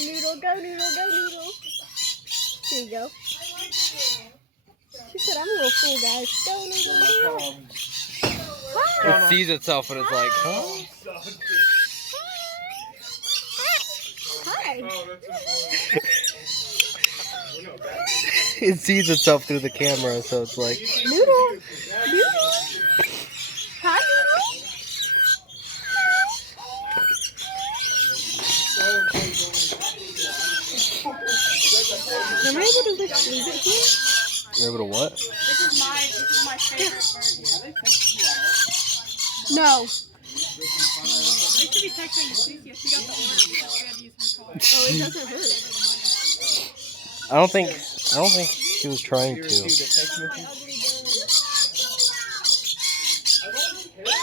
Noodle. Go, Noodle. Go, Noodle. Here you go. She said, I'm a little full, guys. Go, Noodle. It sees itself and it's like, huh? Hi. It sees itself through the camera, so it's like, Noodle. Noodle. Hi, Noodle. Am I able to just leave it here? you're able to what? This is my favorite part. No. They should be texting Lucia. She got the order because we had to use her car. Oh, it doesn't hurt. I don't think she was trying to.